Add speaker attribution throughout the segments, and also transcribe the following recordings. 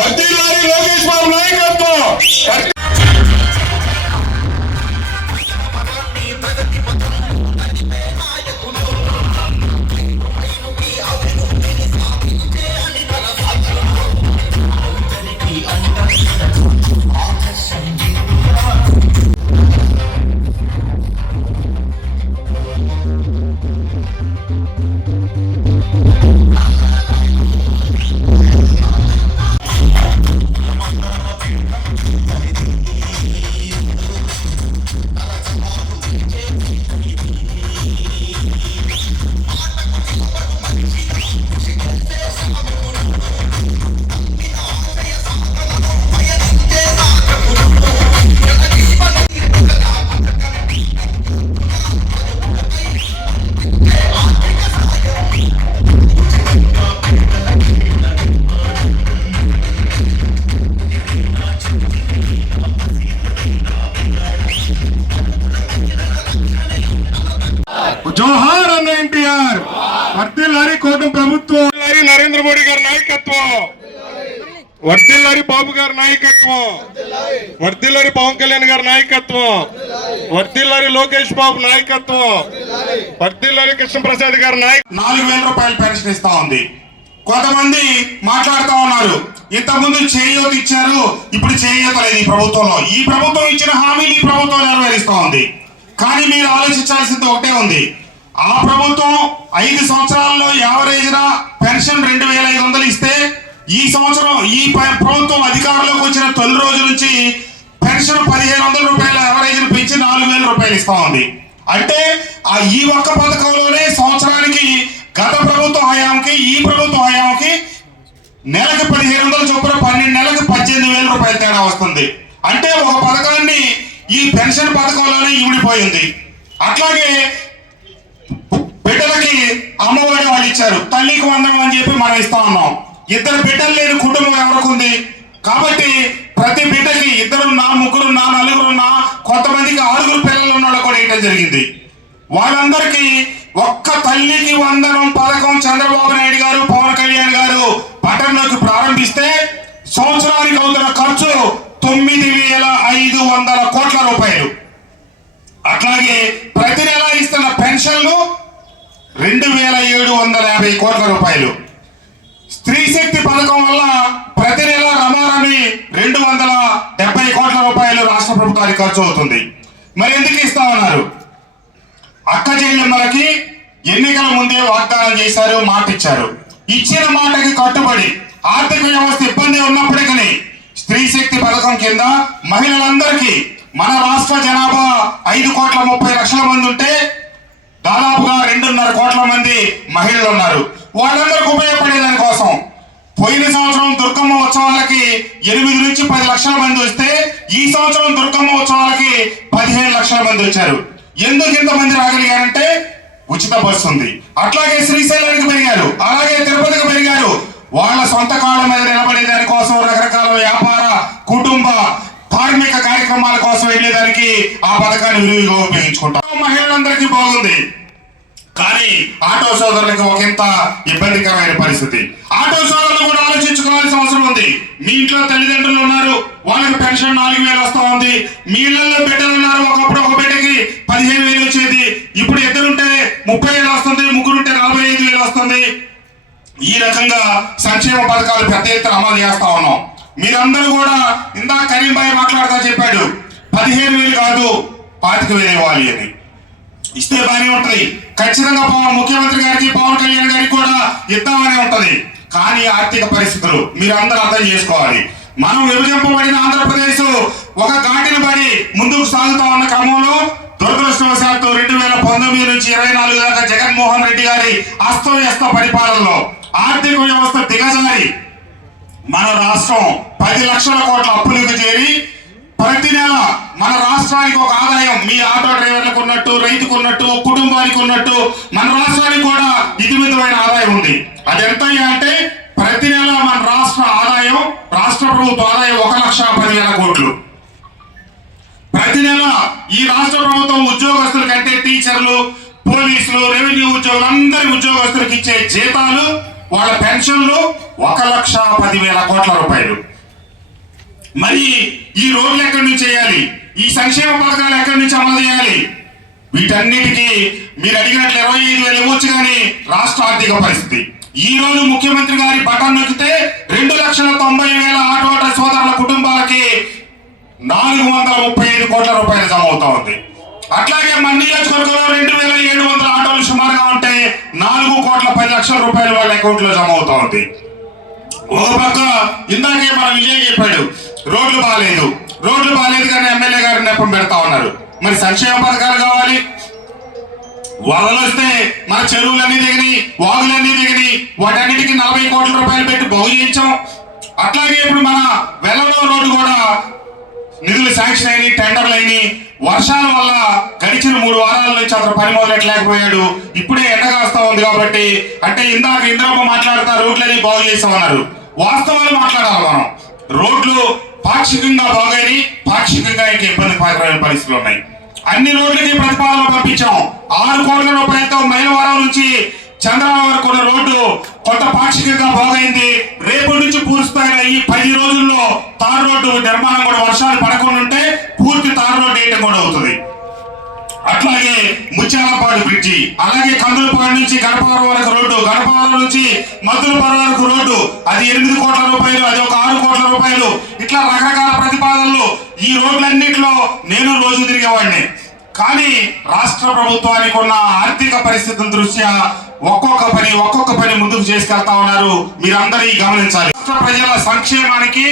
Speaker 1: భర్తీ లారీ లోకేష్ బాబు నాయకత్వం. అన్న ఎన్టీఆర్ వర్దిల్లారి కోటం ప్రభుత్వం. వర్ధిల్లారి నరేంద్ర మోడీ గారి నాయకత్వం. వర్దిల్లారి బాబు గారి నాయకత్వం. వర్దిల్లారి పవన్ కళ్యాణ్ గారి నాయకత్వం. వర్దిల్లారి లోకేష్ బాబు నాయకత్వం. వర్దిల్లారి కృష్ణప్రసాద్ గారి నాయక నాలుగు వేల రూపాయలు పెన్షన్ ఇస్తా ఉంది. కొంతమంది మాట్లాడుతూ ఉన్నారు. ఇంతకుముందు చేయూత ఇచ్చారు ఇప్పుడు చేయూత లేదు ఈ ప్రభుత్వంలో. ఈ ప్రభుత్వం ఇచ్చిన హామీలు ఈ ప్రభుత్వం నెరవేరుస్తా ఉంది. కానీ మీరు ఆలోచించాల్సింది ఒకటే ఉంది. ఆ ప్రభుత్వం ఐదు సంవత్సరాల్లో యావరేజ్ పెన్షన్ రెండు వేల ఐదు వందలు ఇస్తే ఈ సంవత్సరం ఈ ప- ప్రభుత్వం అధికారంలోకి వచ్చిన తొలి రోజు నుంచి పెన్షన్ పదిహేను వందల రూపాయల యావరేజ్ పెంచి నాలుగు వేల రూపాయలు ఇస్తా ఉంది. అంటే ఆ ఈ ఒక్క పథకంలోనే సంవత్సరానికి గత ప్రభుత్వ హయాంకి ఈ ప్రభుత్వ హయాంకి నెలకు పదిహేను వందల చొప్పున పన్నెండు నెలలకు పద్దెనిమిది వేల రూపాయల తేడా వస్తుంది. అంటే ఒక పథకాన్ని ఈ పెన్షన్ పథకంలోనే ఇమిడిపోయింది. అట్లాగే బిడ్డలకి అమ్మఒడి వాళ్ళు ఇచ్చారు. తల్లికి వందనం అని చెప్పి మనం ఇస్తా ఉన్నాం. ఇద్దరు బిడ్డలు లేని కుటుంబం ఎవరికి ఉంది కాబట్టి ప్రతి బిడ్డకి ఇద్దరు నా ముగ్గురు నా నలుగురు నా కొంతమందికి ఆరుగురు పిల్లలు ఉన్న వాళ్ళు కూడా ఇవ్వడం జరిగింది. వాళ్ళందరికీ ఒక్క తల్లికి వందనం పథకం చంద్రబాబు నాయుడు గారు పవన్ కళ్యాణ్ గారు పట్టణంలోకి ప్రారంభిస్తే సంవత్సరానికి అవుతున్న ఖర్చు తొమ్మిది వేల ఐదు వందల కోట్ల రూపాయలు. అట్లాగే ప్రతి నెల ఇస్తున్న పెన్షన్లు రెండు వేల ఏడు వందల యాభై కోట్ల రూపాయలు. స్త్రీ శక్తి పథకం వల్ల ప్రతి నెల రమారమి రెండు వందల డెబ్బై కోట్ల రూపాయలు రాష్ట్ర ప్రభుత్వానికి ఖర్చు అవుతుంది. మరి ఎందుకు ఇస్తా ఉన్నారు? అక్క చెల్లెమ్మలకి ఎన్నికల ముందే వాగ్దానం చేశారు మాట ఇచ్చారు ఇచ్చిన మాటకి కట్టుబడి ఆర్థిక వ్యవస్థ ఇబ్బంది ఉన్నప్పటికీ స్త్రీ శక్తి పథకం కింద మహిళలందరికీ మన రాష్ట్ర జనాభా ఐదు కోట్ల ముప్పై లక్షల మంది ఉంటే దాదాపుగా రెండున్నర కోట్ల మంది మహిళలు ఉన్నారు. వాళ్ళందరికీ ఉపయోగపడే దానికోసం పోయిన సంవత్సరం దుర్గమ్మ ఉత్సవాలకి ఎనిమిది నుంచి పది లక్షల మంది వస్తే ఈ సంవత్సరం దుర్గమ్మ ఉత్సవాలకి పదిహేను లక్షల మంది వచ్చారు. ఎందుకు ఇంతమంది రాగలిగారంటే ఉచిత బస్సు ఉంది. అట్లాగే శ్రీశైలానికి పెరిగారు అలాగే తిరుపతికి పెరిగారు. వాళ్ళ సొంత కాళ్ళ మీద నిలబడే దానికోసం రకరకాల వ్యాపార కుటుంబ ధార్మిక కార్యక్రమాల కోసం వెళ్ళేదానికి ఆ పథకాన్ని విరివిగా ఉపయోగించుకుంటాం. మహిళలందరికీ బాగుంది. కానీ ఆటో సోదరులకు ఒకంత ఇబ్బందికరమైన పరిస్థితి. ఆటో సోదరులు కూడా ఆలోచించుకోవాల్సిన అవసరం ఉంది. మీ ఇంట్లో తల్లిదండ్రులు ఉన్నారు వాళ్ళకి పెన్షన్ నాలుగు వేలు వస్తా ఉంది. మీ ఇళ్ళలో బిడ్డలు ఉన్నారు ఒకప్పుడు ఒక బిడ్డకి పదిహేను వేలు వచ్చేది. ఇప్పుడు ఇద్దరుంటే ముప్పై వేలు వస్తుంది ముగ్గురుంటే నలభై ఐదు వేలు వస్తుంది. ఈ రకంగా సంక్షేమ పథకాలు పెద్ద ఎత్తున అమలు చేస్తా ఉన్నాం. మీరందరూ కూడా ఇందాక కరీం భాయ్ మాట్లాడుతూ చెప్పాడు. పదిహేను వేలు కాదు పాతిక వేలు ఇవ్వాలి అని. ఇస్తే బాగానే ఉంటది. ఖచ్చితంగా పవన్ ముఖ్యమంత్రి గారికి పవన్ కళ్యాణ్ గారికి కూడా ఇద్దామనే ఉంటది. కానీ ఆర్థిక పరిస్థితులు మీరు అందరూ అర్థం చేసుకోవాలి. మనం విభజింపబడిన ఆంధ్రప్రదేశ్ ఒక ఘాటిన పడి ముందుకు సాగుతా ఉన్న క్రమంలో దురదృష్టవశాత్తు రెండు వేల పంతొమ్మిది నుంచి ఇరవై నాలుగు దాకా జగన్మోహన్ రెడ్డి గారి అస్తవ్యస్త పరిపాలనలో ఆర్థిక వ్యవస్థ దిగజారి. మన రాష్ట్రం పది లక్షల కోట్ల అప్పులకు చేరి ప్రతి నెల మన రాష్ట్రానికి ఒక ఆదాయం మీ ఆటో డ్రైవర్లకు ఉన్నట్టు రైతుకు ఉన్నట్టు కుటుంబానికి ఉన్నట్టు మన రాష్ట్రానికి కూడా ఇతిమితమైన ఆదాయం ఉంది. అది ఎంత అంటే ప్రతి నెల మన రాష్ట్ర ఆదాయం రాష్ట్ర ప్రభుత్వ ఆదాయం ఒక లక్ష పదివేల కోట్లు. ప్రతి నెల ఈ రాష్ట్ర ప్రభుత్వం ఉద్యోగస్తుల కంటే టీచర్లు పోలీసులు రెవెన్యూ ఉద్యోగులు అందరి ఉద్యోగస్తులకు ఇచ్చే జీతాలు వాళ్ళ పెన్షన్లు ఒక లక్ష పదివేల కోట్ల రూపాయలు. మరి ఈ రోడ్లు ఎక్కడి నుంచి చేయాలి? ఈ సంక్షేమ పథకాలు ఎక్కడి నుంచి అమలు చేయాలి? వీటన్నిటికీ మీరు అడిగినట్లు ఇరవై ఐదు వేలు ఇవ్వచ్చు కానీ రాష్ట్ర ఆర్థిక పరిస్థితి. ఈ రోజు ముఖ్యమంత్రి గారి బటన్ నొక్కితే రెండు లక్షల తొంభై వేల ఆటో సోదరుల కుటుంబాలకి నాలుగు వందల ముప్పై ఐదు కోట్ల రూపాయలు జమ అవుతా ఉంది. అట్లాగే మన నియోజకవర్గంలో రెండు వేల ఏడు వందల ఆటోలు సుమారుగా ఉంటే నాలుగు కోట్ల పది లక్షల రూపాయలు వాళ్ళ అకౌంట్లో జమ అవుతా ఉంది. ఒక పక్క ఇందాకే మన విజయ్ చెప్పాడు రోడ్లు బాగాలేదు రోడ్లు బాగాలేదు కానీ ఎమ్మెల్యే గారి నెప్పం పెడతా ఉన్నారు. మరి సంక్షేమ పథకాలు కావాలి? వరదలు వస్తే మన చెరువులన్నీ దిగని వాగులన్నీ దిగని వాటన్నిటికీ నలభై కోట్ల రూపాయలు పెట్టి బాగు చేయించాం. అట్లాగే ఇప్పుడు మన వెల్లలో రోడ్డు కూడా నిధులు శాంక్షన్ అయినాయి టెండర్లు అయినాయి. వర్షాల వల్ల గడిచిన మూడు వారాల నుంచి అతను పని మొదలెట్టలేకపోయాడు. ఇప్పుడే ఎండ కాస్తా ఉంది కాబట్టి అంటే ఇందాక ఇంద్రమ్మ మాట్లాడుతా రోడ్లని బాగు చేస్తామన్నారు వాస్తవాలు మాట్లాడాలి మనం. రోడ్లు పాక్షికంగా బాగాయని పాక్షికంగా ఇంకా ఇబ్బందికరమైన పరిస్థితులు ఉన్నాయి. అన్ని రోడ్లకి ప్రతిపాదన పంపించాం. ఆరు కోట్ల రూపాయలతో మైలవరం నుంచి చంద్రబాబు వరకు ఉన్న రోడ్డు కొత్త పాక్షికంగా బాగైంది. రేపు నుంచి పూర్తిస్థాయిలో ఈ పది రోజుల్లో తార్ రోడ్డు నిర్మాణం కూడా వర్షాలు పడకుండా ఉంటే పూర్తి తార్ రోడ్డు వేయటం కూడా అవుతుంది. అట్లాగే ముత్యాలపాడు బ్రిడ్జి అలాగే కందులపాడు నుంచి గణపవరం వరకు రోడ్డు గణపవరం నుంచి మద్దులపాడు వరకు రోడ్డు అది ఎనిమిది కోట్ల రూపాయలు అది ఒక ఆరు కోట్ల రూపాయలు. ఇట్లా రకరకాల ప్రతిపాదనలు ఈ రోడ్లన్నింటిలో నేను రోజు తిరిగేవాడిని. కానీ రాష్ట్ర ప్రభుత్వానికి ఉన్న ఆర్థిక పరిస్థితుల దృష్ట్యా ఒక్కొక్క పని ఒక్కొక్క పని ముందుకు చేసుకెళ్తా ఉన్నారు. మీరందరూ గమనించాలి. రాష్ట్ర ప్రజల సంక్షేమానికి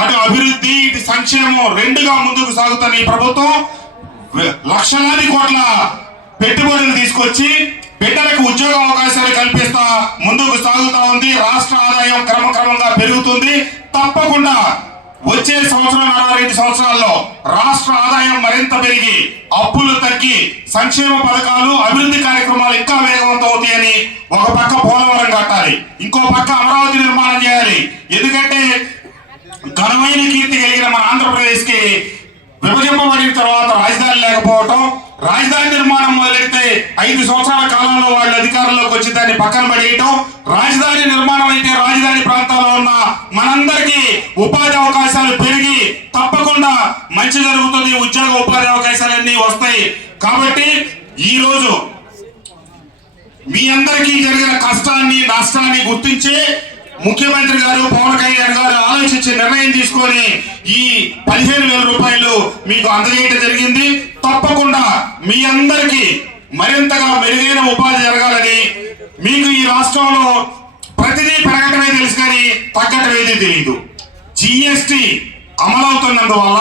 Speaker 1: అటు అభివృద్ధి ఇటు సంక్షేమం రెండుగా ముందుకు సాగుతున్న ఈ ప్రభుత్వం లక్షలాది కోట్ల పెట్టుబడులు తీసుకొచ్చి బిడ్డలకు ఉద్యోగ అవకాశాలు కల్పిస్తా ముందుకు సాగుతా ఉంది. రాష్ట్ర ఆదాయం క్రమక్రమంగా పెరుగుతుంది. తప్పకుండా వచ్చే సంవత్సరం రెండు సంవత్సరాల్లో రాష్ట్ర ఆదాయం మరింత పెరిగి అప్పులు తగ్గి సంక్షేమ పథకాలు అభివృద్ధి కార్యక్రమాలు ఇంకా వేగవంతం అవుతాయని ఒక పక్క పోలవరం కట్టాలి. ఇంకో పక్క అమరావతి నిర్మాణం చేయాలి. ఎందుకంటే ఘనమైన కీర్తి కలిగిన మన ఆంధ్రప్రదేశ్కి విభజింపబడిన తర్వాత రాజధాని లేకపోవటం రాజధాని నిర్మాణం మొదలెడితే ఐదు సంవత్సరాల కాలంలో వాళ్ళు అధికారంలోకి వచ్చి దాన్ని పక్కన పడేయటం రాజధాని నిర్మాణం అయితే రాజధాని ప్రాంతాల్లో ఉన్న మనందరికీ ఉపాధి అవకాశాలు పెరిగి తప్పకుండా మంచి జరుగుతుంది ఉద్యోగ ఉపాధి అవకాశాలన్నీ వస్తాయి. కాబట్టి ఈ రోజు మీ అందరికీ జరిగిన కష్టాన్ని నష్టాన్ని గుర్తించి ముఖ్యమంత్రి గారు పవన్ కళ్యాణ్ గారు ఆలోచించి నిర్ణయం తీసుకొని ఈ పదిహేను వేల రూపాయలు మీకు అందజేయడం జరిగింది. తప్పకుండా మీ అందరికీ మరింతగా మెరుగైన ఉపాధి జరగాలని మీకు ఈ రాష్ట్రంలో ప్రతిదీ పెరగటమే తెలుసు కానీ తగ్గటం ఏదీ తెలియదు జిఎస్టి అమలవుతున్నందువల్ల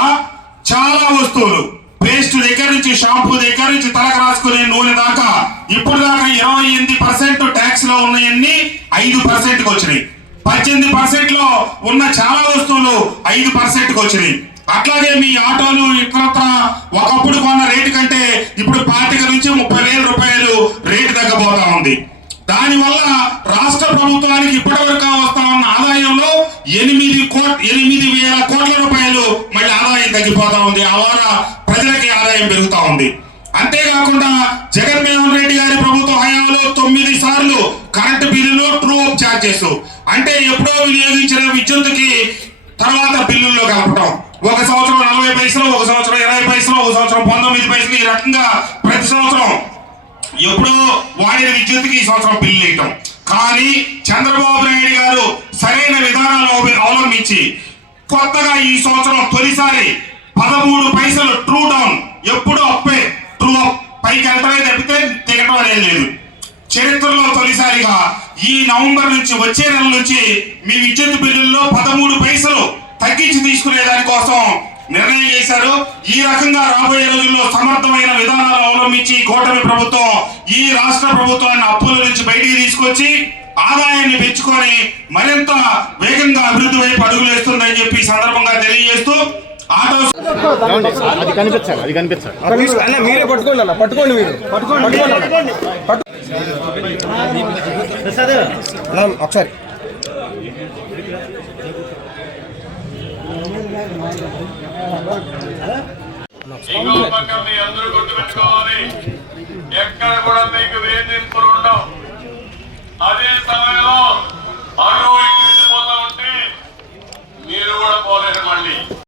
Speaker 1: చాలా వస్తువులు పేస్ట్ దగ్గర నుంచి షాంపూ దగ్గర నుంచి తలకు రాసుకునే నూనె దాకా ఇప్పుడు దాకా ఇరవై ఎనిమిది పర్సెంట్ ట్యాక్స్లో ఉన్నాయన్ని ఐదు పర్సెంట్కి వచ్చినాయి. పద్దెనిమిది పర్సెంట్లో ఉన్న చాలా వస్తువులు ఐదు పర్సెంట్కి వచ్చినాయి. అట్లాగే మీ ఆటోలు ఇతరత్ర ఒకప్పుడు కొన్న రేటు కంటే ఇప్పుడు పాతిక నుంచి ముప్పై వేల రూపాయలు రేటు తగ్గబోతా ఉంది. దానివల్ల రాష్ట్ర ప్రభుత్వానికి ఇప్పటివరకు వస్తా ఉన్న ఆదాయంలో ఎనిమిది కోట్ ఎనిమిది వేల కోట్ల రూపాయలు మళ్ళీ ఆదాయం తగ్గిపోతా ఉంది. ఆ వారా ప్రజలకి ఆదాయం పెరుగుతా ఉంది. అంతేకాకుండా జగన్మోహన్ రెడ్డి గారి ప్రభుత్వ హయాంలో తొమ్మిది సార్లు కరెంటు బిల్లులు ట్రూ అప్ ఛార్జెస్ అంటే ఎప్పుడో వినియోగించిన విద్యుత్కి తర్వాత బిల్లుల్లో కలపటం. ఒక సంవత్సరం నలభై పైసలు ఒక సంవత్సరం ఇరవై పైసలు ఒక సంవత్సరం పంతొమ్మిది పైసలు ఈ రకంగా ప్రతి సంవత్సరం ఎప్పుడో వాడిన విద్యుత్కి ఈ సంవత్సరం బిల్లు వేయటం. కానీ చంద్రబాబు నాయుడు గారు సరైన విధానాలు అవలంబించి కొత్తగా ఈ సంవత్సరం తొలిసారి పదమూడు పైసలు ట్రూ డౌన్ ఎప్పుడు అప్పే ట్రూ పైకి వెళ్తమే తప్పితే దిగటం అనేది లేదు. చరిత్రలో తొలిసారిగా ఈ నవంబర్ నుంచి వచ్చే నెల నుంచి మీ విద్యుత్ బిల్లుల్లో పదమూడు పైసలు తగ్గించి తీసుకునే దానికోసం నిర్ణయం చేశారు. ఈ రకంగా రాబోయే రోజుల్లో సమర్థమైన విధానాలు అవలంబించి కూటమి ప్రభుత్వం ఈ రాష్ట్ర ప్రభుత్వాన్ని అప్పుల నుంచి బయటికి తీసుకొచ్చి ఆదాయాన్ని పెంచుకొని మరింత వేగంగా అభివృద్ధి వైపు అడుగులు వేస్తుందని చెప్పి సందర్భంగా తెలియజేస్తూ
Speaker 2: అది కనిపించాలి అది కనిపించాలి
Speaker 3: అన్న మీరే పట్టుకోండి అలా పట్టుకోండి మీరు పట్టుకోండి ఒకసారి
Speaker 4: ఎక్కడ కూడా మీకు వేధింపులు ఉండవు అదే సమయంలో అరువు ఉంటే మీరు కూడా పోలేరు మళ్ళీ.